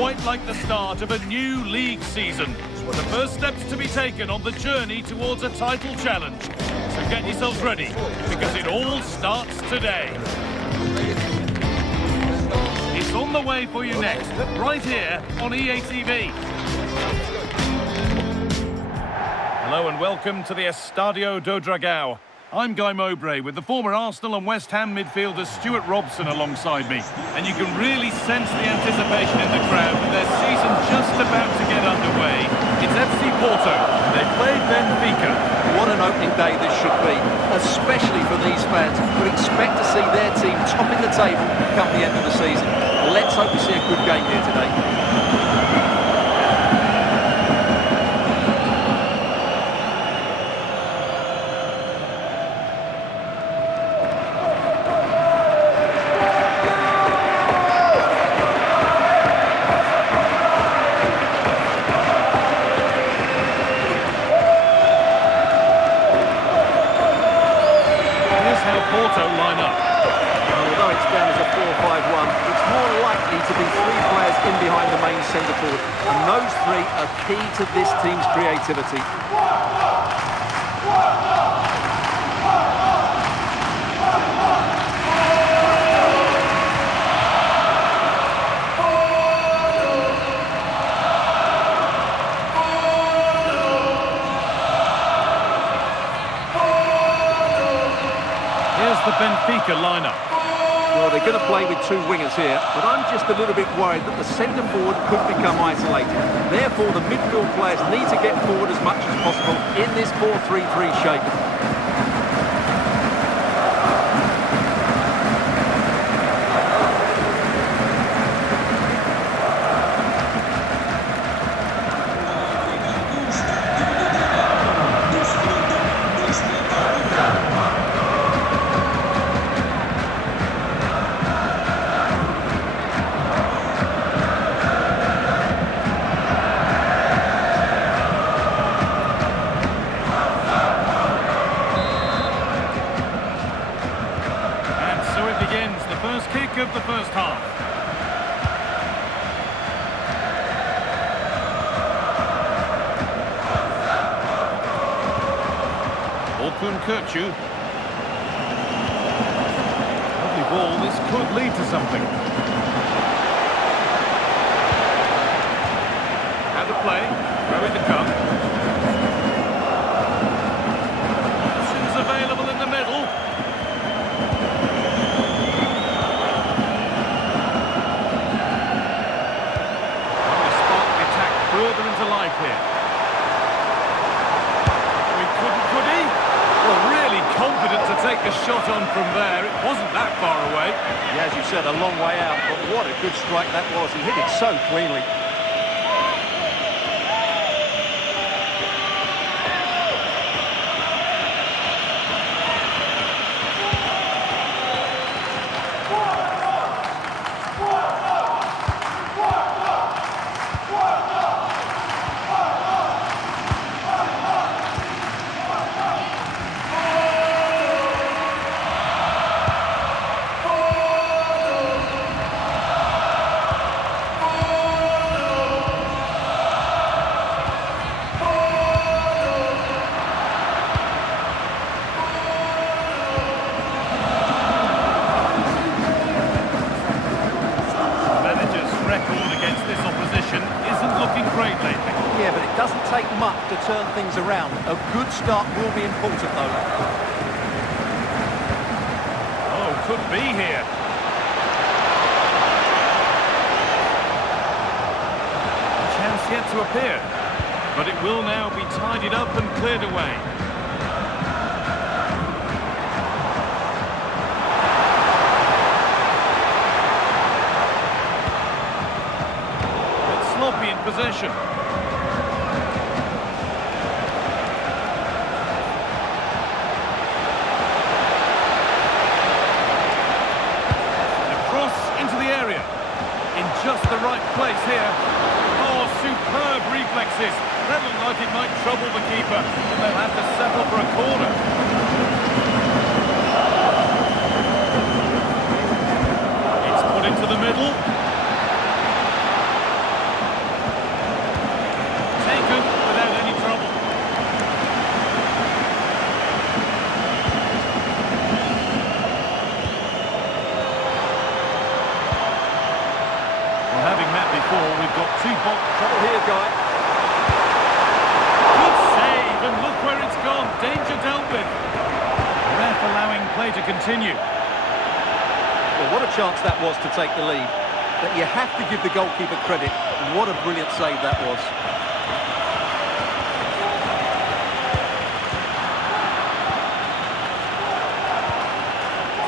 quite like the start of a new league season. The first steps to be taken on the journey towards a title challenge. So get yourselves ready, because it all starts today. It's on the way for you next, right here on EA TV. Hello and welcome to the Estadio do Dragão. I'm Guy Mowbray with the former Arsenal and West Ham midfielder Stuart Robson alongside me. And you can really sense the anticipation in the crowd with their season just about to get underway. It's FC Porto. They played Benfica. What an opening day this should be, especially for these fans who expect to see their team topping the table come the end of the season. Let's hope we see a good game here today. Porto line up. Although it's down as a 4-5-1, it's more likely to be three players in behind the main centre forward, and those three are key to this team's creativity. The Benfica lineup. Well, they're going to play with two wingers here, but I'm just a little bit worried that the centre forward could become isolated. Therefore, the midfield players need to get forward as much as possible in this 4-3-3 shape. Of the first half. Orkun Kurtu. Lovely ball, this could lead to something. Out of play, throw in the cup. Options available in the middle. Further into life here. Could he? Well, really confident to take the shot on from there. It wasn't that far away. Yeah, as you said, a long way out, but what a good strike that was. He hit it so cleanly. Yeah, but it doesn't take much to turn things around. A good start will be important, though. Oh, could be here. A chance yet to appear, but it will now be tidied up and cleared away. It's sloppy in possession. Just the right place here. Oh, superb reflexes. That looked like it might trouble the keeper, and they'll have to settle for a corner. It's put into the middle. before, we've got two box. Trouble here, Guy. Good save, and look where it's gone. Danger dealt with. Ref allowing play to continue. Well, what a chance that was to take the lead. But you have to give the goalkeeper credit. What a brilliant save that was.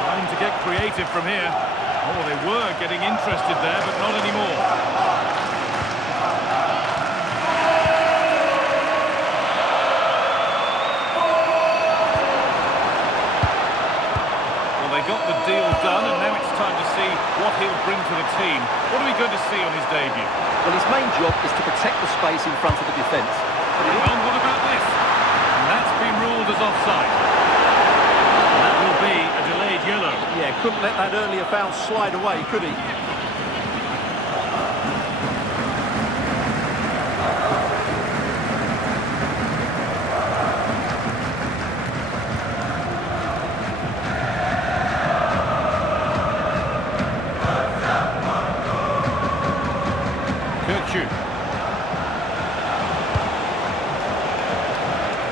Time to get creative from here. Oh, they were getting interested there, but not anymore. Well, they got the deal done, and now it's time to see what he'll bring to the team. What are we going to see on his debut? Well, his main job is to protect the space in front of the defence. Hang on, what about this? And that's been ruled as offside. That will be a delayed yellow. Yeah, couldn't let that earlier foul slide away, could he?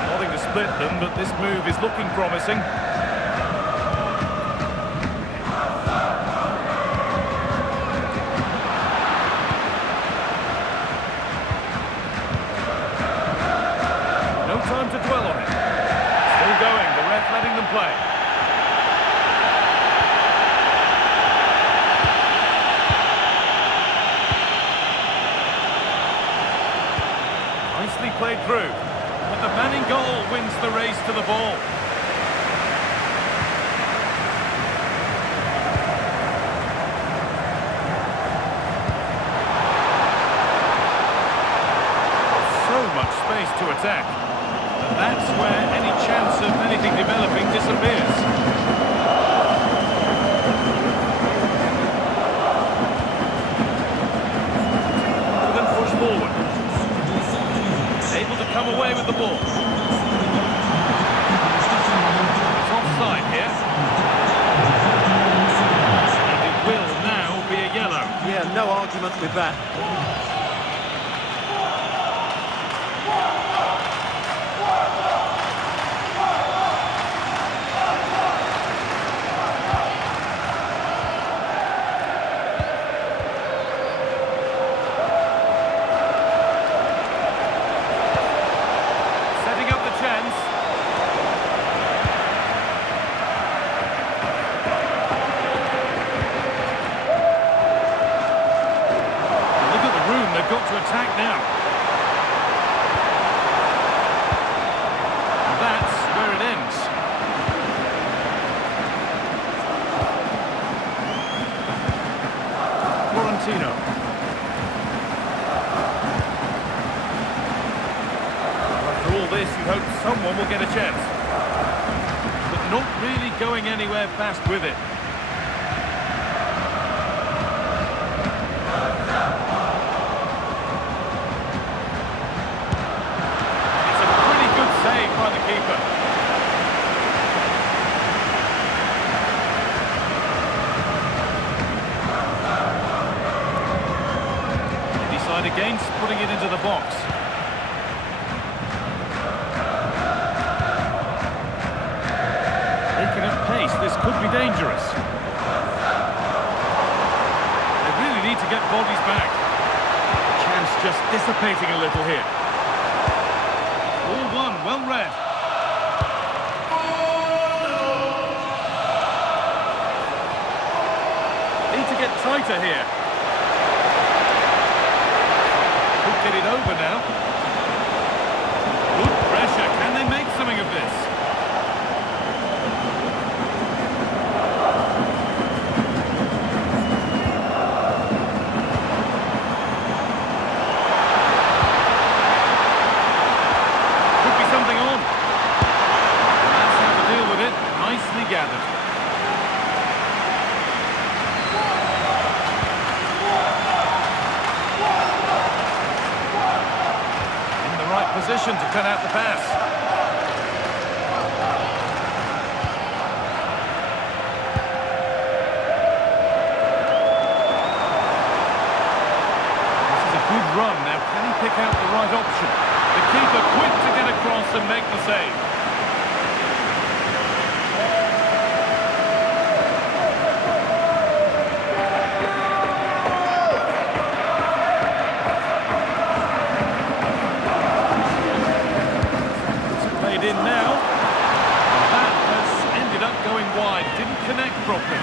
Nothing to split them, but this move is looking promising. No time to dwell on it. Still going, the ref letting them play. Nicely played through, but the man in goal wins the race to the ball. So much space to attack, and that's where any chance of anything developing disappears. Rather than push forward. Able to come away with the ball. It's offside here. And it will now be a yellow. Yeah, no argument with that. Got to attack now. And that's where it ends. Florentino. After all this, you hope someone will get a chance. But not really going anywhere fast with it. By the keeper. They decide against putting it into the box. Taking up pace, this could be dangerous. They really need to get bodies back. Chance just dissipating a little here. All one, well read. Need to get tighter here. Could get it over now. Good pressure. Can they make something of this? Gathered. In the right position to cut out the pass. and make the save. It's played in now. That has ended up going wide. Didn't connect properly.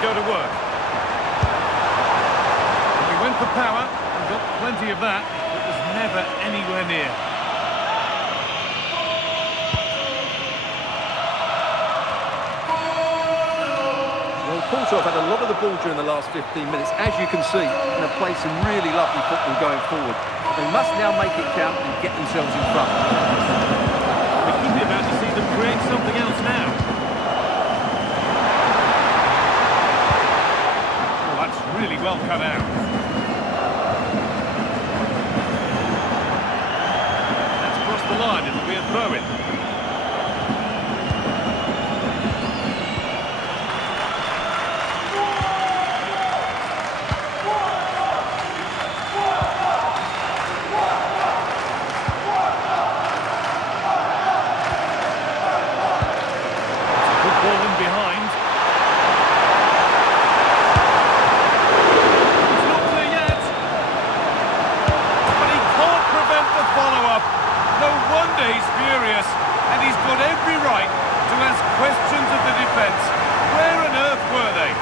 Go to work. We went for power and got plenty of that, but was never anywhere near. Well, Porto have had a lot of the ball during the last 15 minutes, as you can see, and have played some really lovely football going forward. They must now make it count and get themselves in front. We keep about to see them create something else now. Really well cut out. That's across the line, it'll be a throw-in. It's a good ball in behind. No wonder he's furious, and he's got every right to ask questions of the defence. Where on earth were they?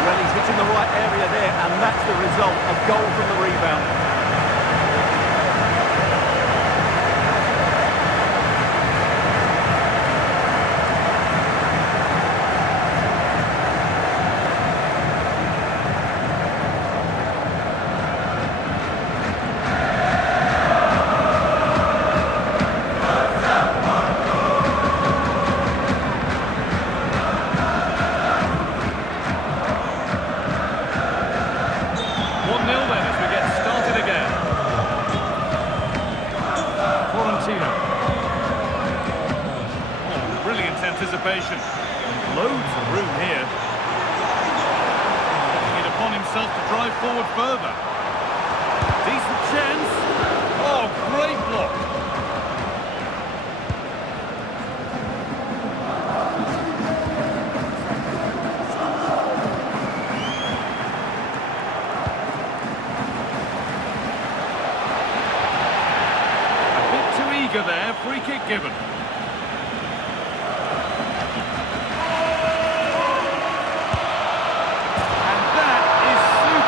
Well, he's hitting the right area there, and that's the result, a goal from the rebound. Anticipation. Loads of room here. Taking it upon himself to drive forward further. Decent chance. Oh, great block. A bit too eager there. Free kick given.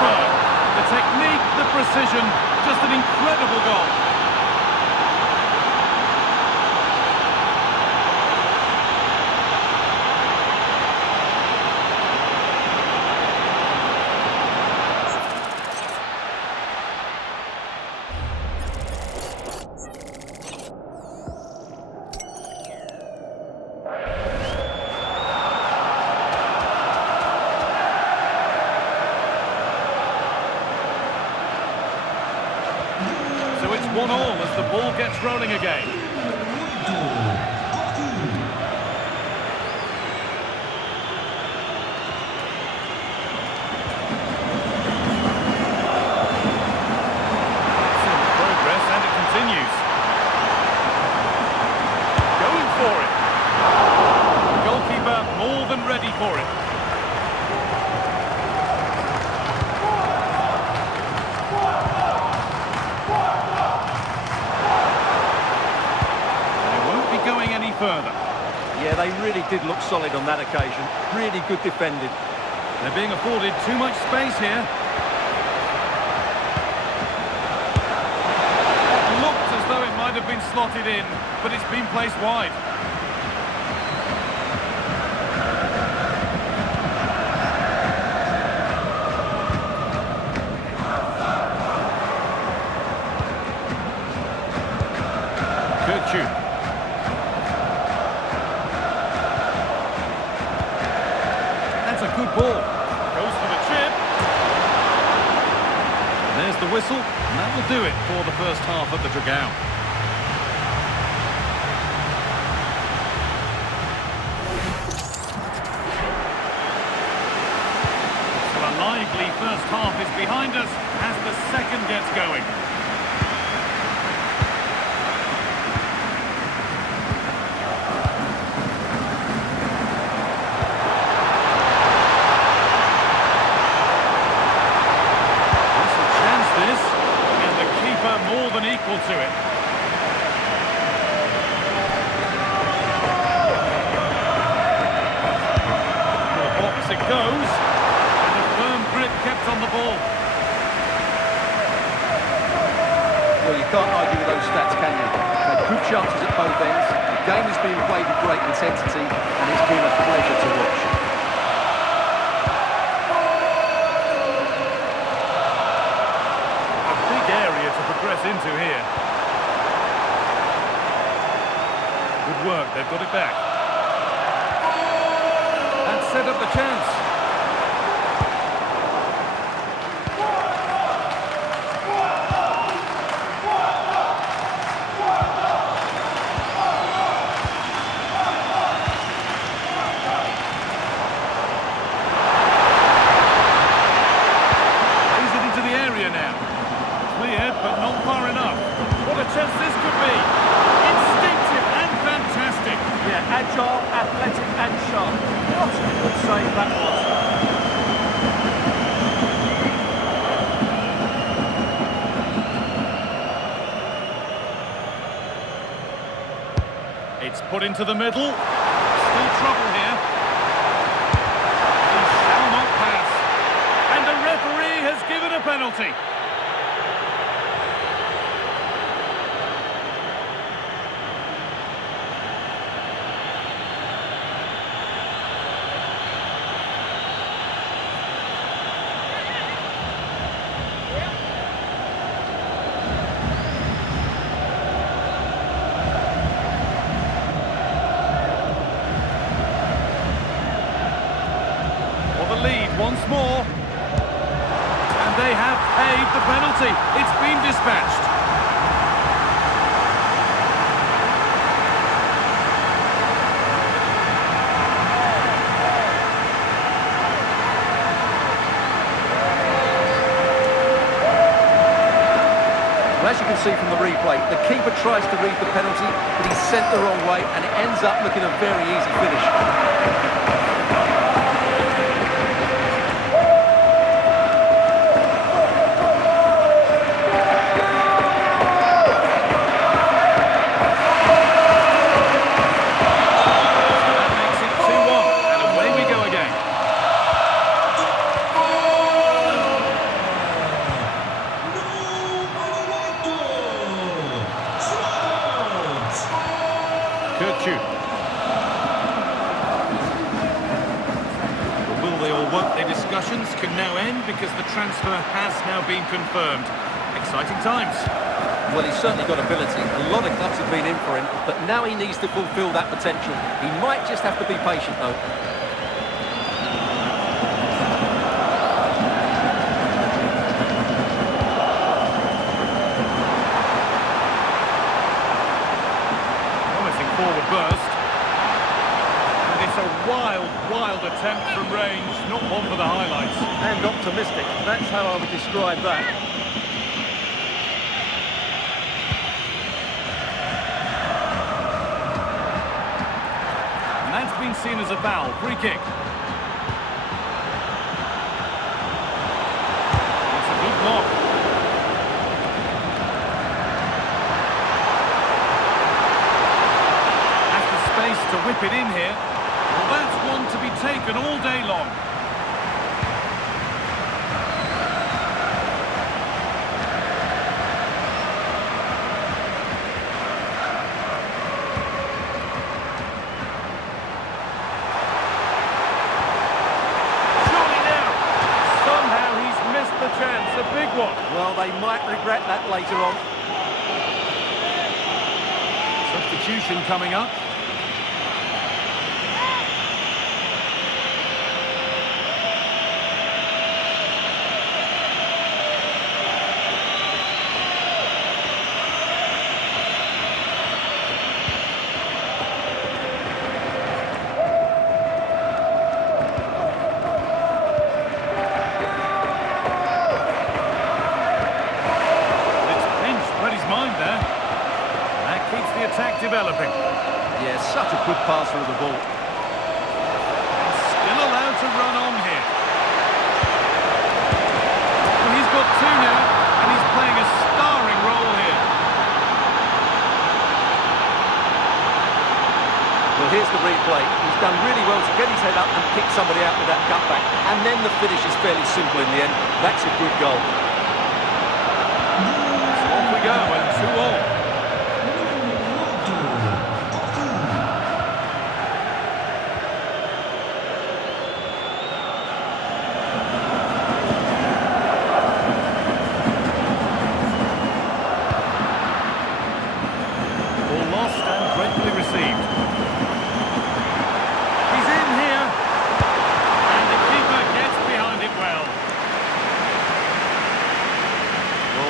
The technique, the precision, just an incredible goal. So it's 1-1 as the ball gets rolling again. Excellent progress, and it continues. Going for it. The goalkeeper more than ready for it. Going any further. Yeah, they really did look solid on that occasion. Really good defending. They're being afforded too much space here. It looked as though it might have been slotted in, but it's been placed wide. That's a good ball. Goes for the chip. And there's the whistle, and that will do it for the first half of the Dragao. So a lively first half is behind us as the second gets going. More than equal to it. To the box it goes, and a firm grip kept on the ball. Well, you can't argue with those stats, can you? Had good chances at both ends. The game is being played with great intensity, and it's been a pleasure to watch. Press into here. Good work, they've got it back. And set up the chance. Plays it into the area now. Cleared, but not far enough. What a chance this could be. Instinctive and fantastic. Yeah, agile, athletic and sharp. What a good save that was. It's put into the middle. Still trouble here. He shall not pass. And the referee has given a penalty. Lead once more, and they have paid the penalty. It's been dispatched. Well, as you can see from the replay, the keeper tries to read the penalty, but he's sent the wrong way, and it ends up looking a very easy finish. Will they or won't they discussions can now end because the transfer has now been confirmed. Exciting times. Well, he's certainly got ability. A lot of clubs have been in for him, but now he needs to fulfil that potential. He might just have to be patient, though. Promising forward burst. And it's a wild attempt from range. Not one for the highlights. And optimistic. That's how I would describe that. And that's been seen as a foul. Free kick. It's a good block. Has the space to whip it in here. Well, that's one to be taken all day long. the chance, a big one. Well, they might regret that later on. Substitution coming up. Attack developing. Yeah, such a good passer of the ball. Still allowed to run on here. Well, he's got two now, and he's playing a starring role here. Well, here's the replay. He's done really well to get his head up and pick somebody out with that cutback. And then the finish is fairly simple in the end. That's a good goal. So off we go, and 2-2.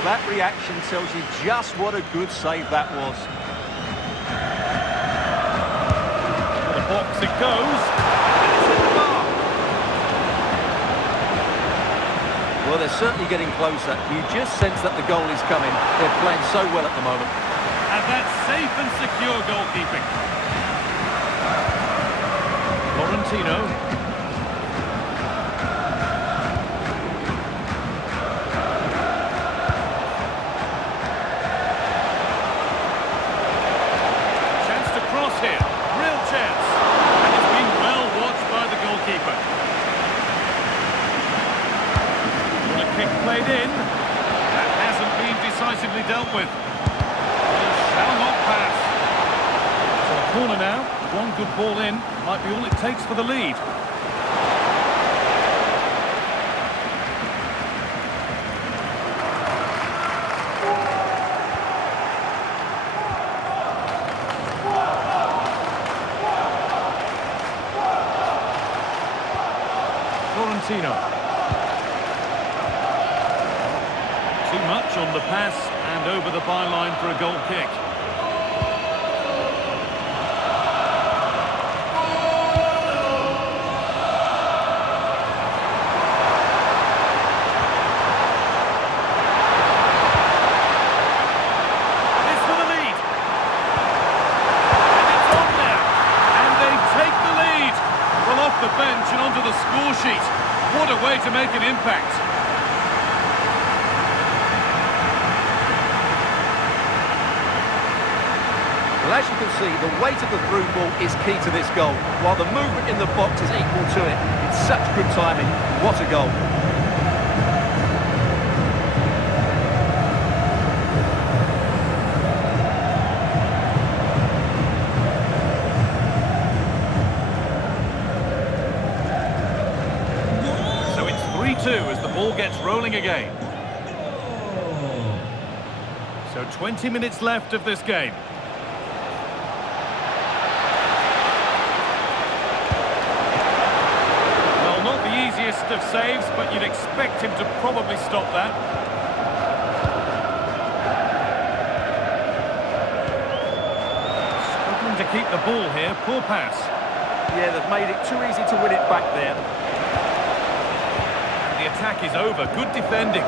That reaction tells you just what a good save that was. To the box it goes, and it's in the bar. Well, they're certainly getting closer. You just sense that the goal is coming. They're playing so well at the moment. And that's safe and secure goalkeeping. Florentino. Played in. That hasn't been decisively dealt with. He shall not pass. So a corner now. One good ball in might be all it takes for the lead. Florentino. Too much on the pass and over the byline for a goal kick. It's for the lead. And it's on now. And they take the lead. Well, off the bench and onto the score sheet. What a way to make an impact. Well, as you can see, the weight of the through ball is key to this goal, while the movement in the box is equal to it. It's such good timing. What a goal. So it's 3-2 as the ball gets rolling again. So 20 minutes left of this game. Of saves, but you'd expect him to probably stop that. Struggling to keep the ball here, poor pass. Yeah, they've made it too easy to win it back there. And the attack is over, good defending.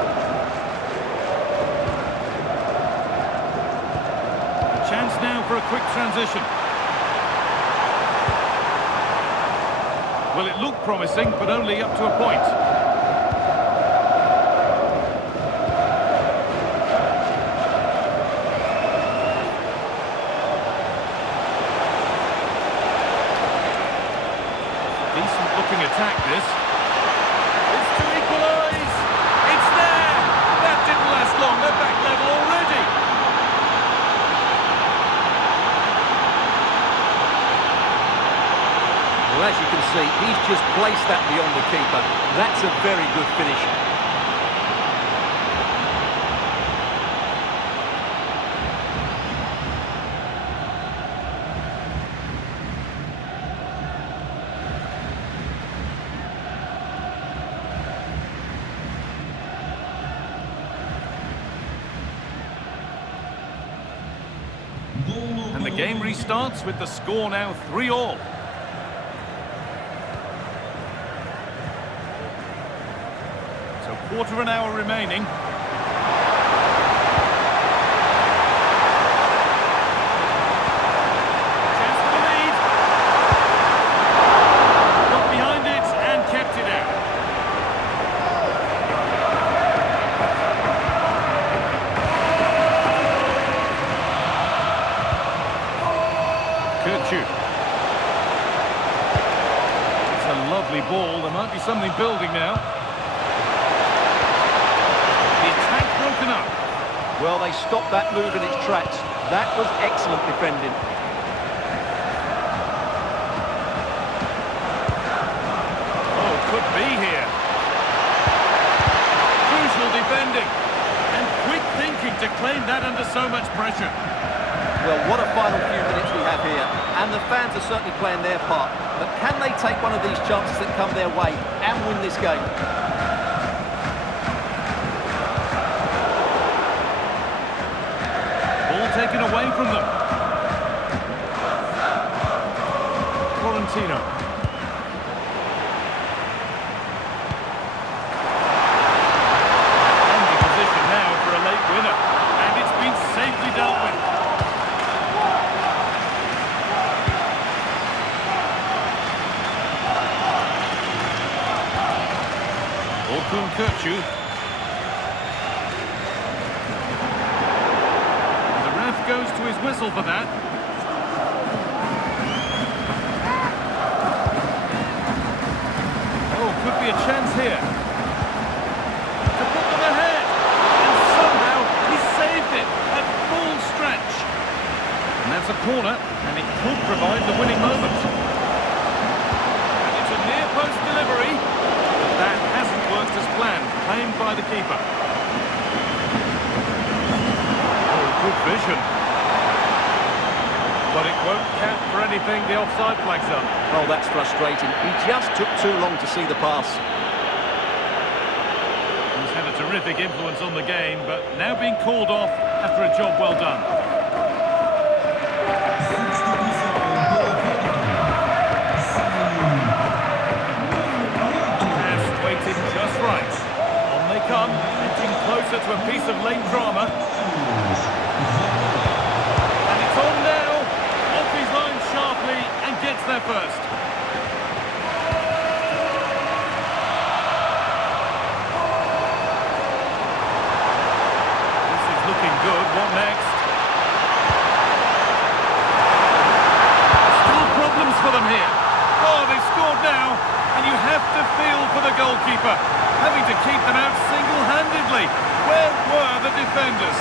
A chance now for a quick transition. Well, it looked promising, but only up to a point. Decent-looking attack, this. It's to equalise! It's there! That didn't last long, they're back level already! Well, as you can see, he's just placed that beyond the keeper. That's a very good finish. game restarts with the score now 3-all. So quarter of an hour remaining. Chance for the lead. Got behind it and kept it out. It's a lovely ball. There might be something building now. The attack broken up. Well, they stopped that move in its tracks. That was excellent defending. Oh, could be here. Crucial defending. And quick thinking to claim that under so much pressure. Well, what a final few minutes we have here. And the fans are certainly playing their part. But can they take one of these chances that come their way and win this game? Ball taken away from them. Florentino. Handy position now for a late winner. And it's been safely dealt with. Kurchu. The ref goes to his whistle for that. Oh, could be a chance here. To put them ahead. And somehow he saved it at full stretch. And that's a corner, and it could provide the winning moment. And it's a near post delivery. That hasn't worked as planned, claimed by the keeper. Oh, good vision. But it won't count for anything, the offside flag's up. Oh, that's frustrating. He just took too long to see the pass. He's had a terrific influence on the game, but now being called off after a job well done. Just right. On they come, edging closer to a piece of late drama. And it's on now. Off his line sharply and gets there first. This is looking good. What next? Still problems for them here. Oh, they've scored now. And you have to feel for the goalkeeper, having to keep them out single-handedly. Where were the defenders?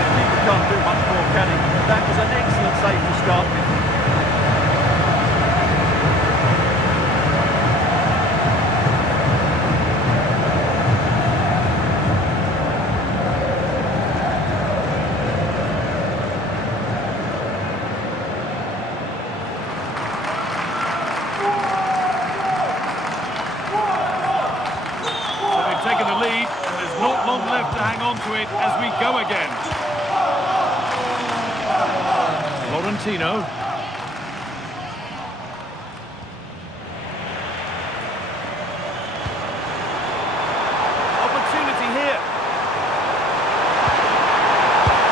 The keeper can't do much more, can he? That was an excellent save to start with. Taken the lead, and there's not long left to hang on to it as we go again. Florentino. Opportunity here.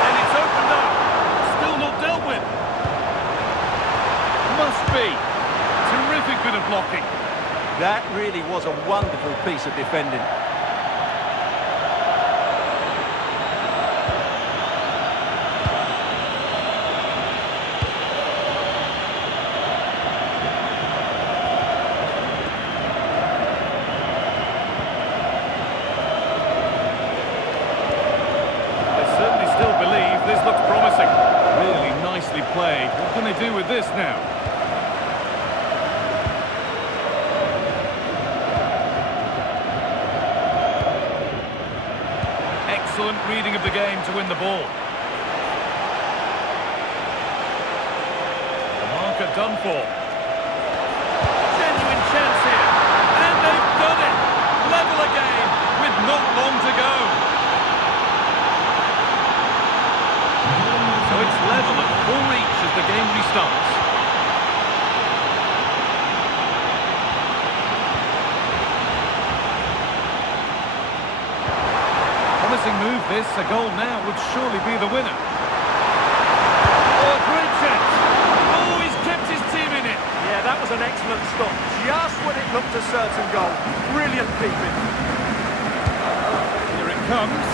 And it's opened up. Still not dealt with. Must be. Terrific bit of blocking. That really was a wonderful piece of defending. This looks promising. Really nicely played. What can they do with this now? Excellent reading of the game to win the ball. The marker done for. Genuine chance here. And they've It's level at full reach as the game restarts. Promising move this. A goal now would surely be the winner. Oh, great chance. Oh, he's kept his team in it. Yeah, that was an excellent stop. Just when it looked a certain goal. Brilliant keeping. Here it comes.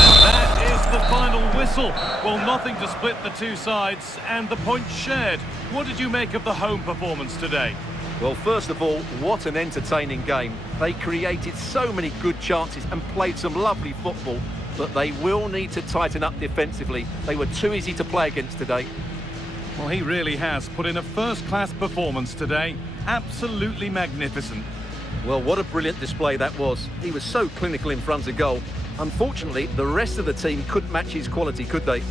And that is the final whistle. Well, nothing to split the two sides, and the points shared. What did you make of the home performance today? Well, first of all, what an entertaining game. They created so many good chances and played some lovely football, but they will need to tighten up defensively. They were too easy to play against today. Well, he really has put in a first-class performance today. Absolutely magnificent. Well, what a brilliant display that was. He was so clinical in front of goal. Unfortunately, the rest of the team couldn't match his quality, could they?